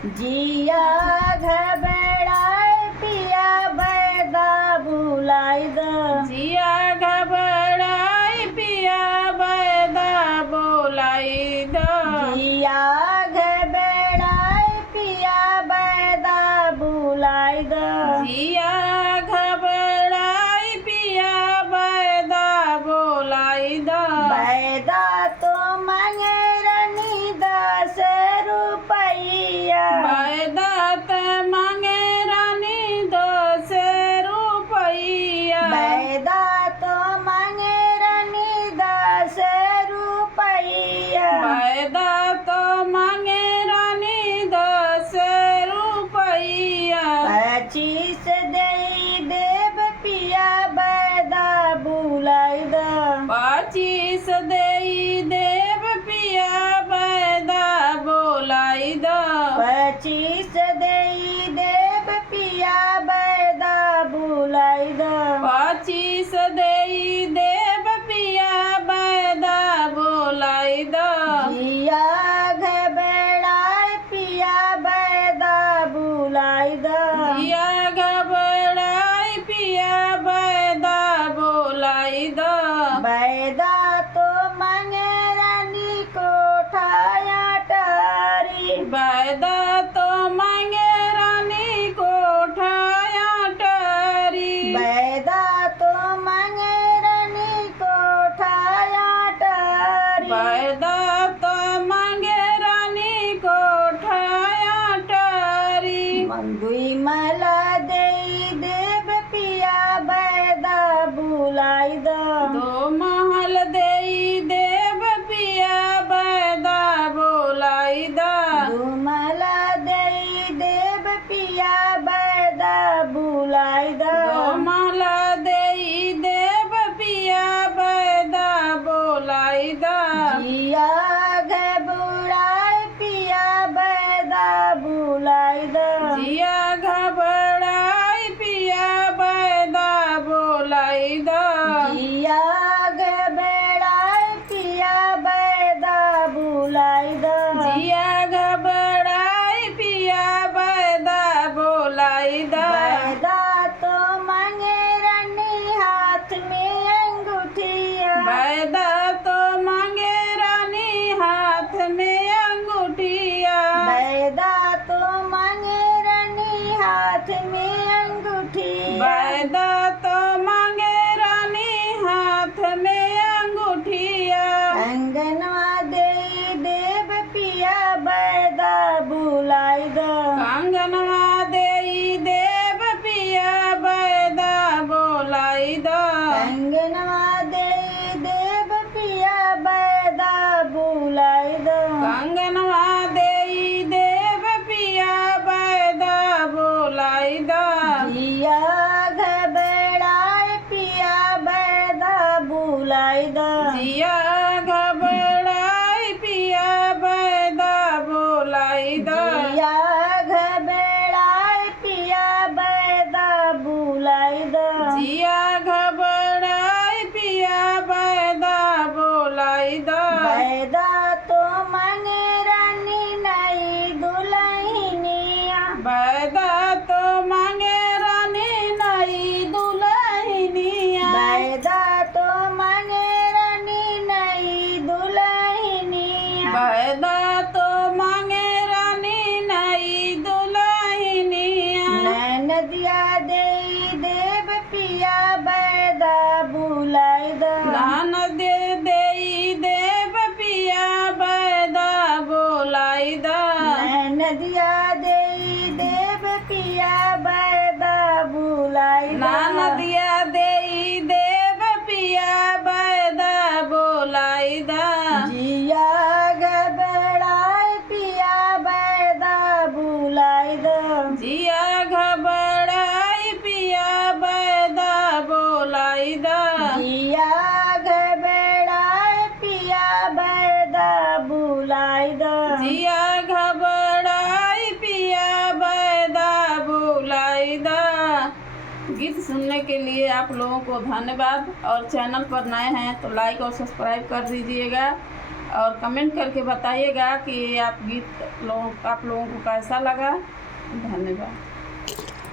जिया घबराए पिया बैदा बुलाई द। जिया घबराए पिया बैदा बुलाई द। जिया घबराए पिया बैदा बुलाई द। जिया घबराए पिया बैदा बुलाई द। बैदा तो मांगे रानी 10 रुपया। बैदा तो मांगे रानी 10 रुपया। बैदा तो मांगे रानी 10 रुपया। बैदा तो मांगे रानी 10 रुपया। 25 दे देव पिया बैदा बुलाई द। 25 देई देव पिया बैदा बुलाई द। 25 दे देव पिया बैदा बुलाई द। 25 देई देव पिया बैदा बुलाई द। जिया घबराए पिया बैदा बुलाई द। जिया घबराए पिया बैदा बुलाई द। बैदा तो मांगे रानी कोठाया टारी। बैदा तो मांगे रानी कोठाया टारी। बैदा तो मांगे रानी कोठाया टारी। बैदा तो मांगे रानी कोठाया टारी। मंगुई माला दे देव पिया बैदा बुलाई द। 2 महल देई देव पिया बैदा बुलाई द। माला दे देव पिया बैदा बुलाई द। 2 महल देई देव पिया बैदा बुलाई द। जिया घबराए पिया बैदा बुलाई द। जिया घबराए पिया बैदा बुलाई द। जिया घबराए पिया बैदा बुलाई द। जिया घबराए पिया बैदा बुलाई द। बैदा तो मांगे रानी हाथ में अंगूठिया। बैदा तो मांगे रानी हाथ में अंगूठिया। बैदा तो मांगे रानी हाथ में अंगूठिया। बैदा तो मांगे रानी हाथ में अंगूठिया। अंगनवा दे देव पिया बैदा बुलाई द। कंगनवा देई देव पिया बैदा बुलाई द। अंगनवा दे देव पिया बैदा बुलाई द। कंगनवा देई देव पिया बैदा बुलाई द। जिया घबराए पिया बैदा बुलाई द। जिया घबराए पिया बैदा बुलाई द। जिया घबराए पिया बैदा बुलाई द। जिया घबराए पिया बैदा बुलाई द। बैदा तो मांगे रानी नई दुल्हनिया। बैदा तो मांगे रानी नई दुल्हनिया। बैदा तो मांगे रानी नई दुल्हनिया। बैदा तो मांगे रानी नई दुल्हनिया। नदिया दे देव पिया बैदा बुलाई द। नान दे देई देव पिया बैदा बुलाई द। नदिया दे देव पिया बैदा बुलाई द। नान दिया देई देव पिया बैदा बुलाई द। जिया घबराए पिया बैदा बुलाई द। जिया घबराए पिया बैदा बुलाई द। जिया घबराए पिया बैदा बुलाई द। जिया घबराए पिया बैदा बुलाई द। गीत सुनने के लिए आप लोगों को धन्यवाद। और चैनल पर नए हैं तो लाइक और सब्सक्राइब कर दीजिएगा। और कमेंट करके बताइएगा कि आप लोगों को कैसा लगा। धन्यवाद।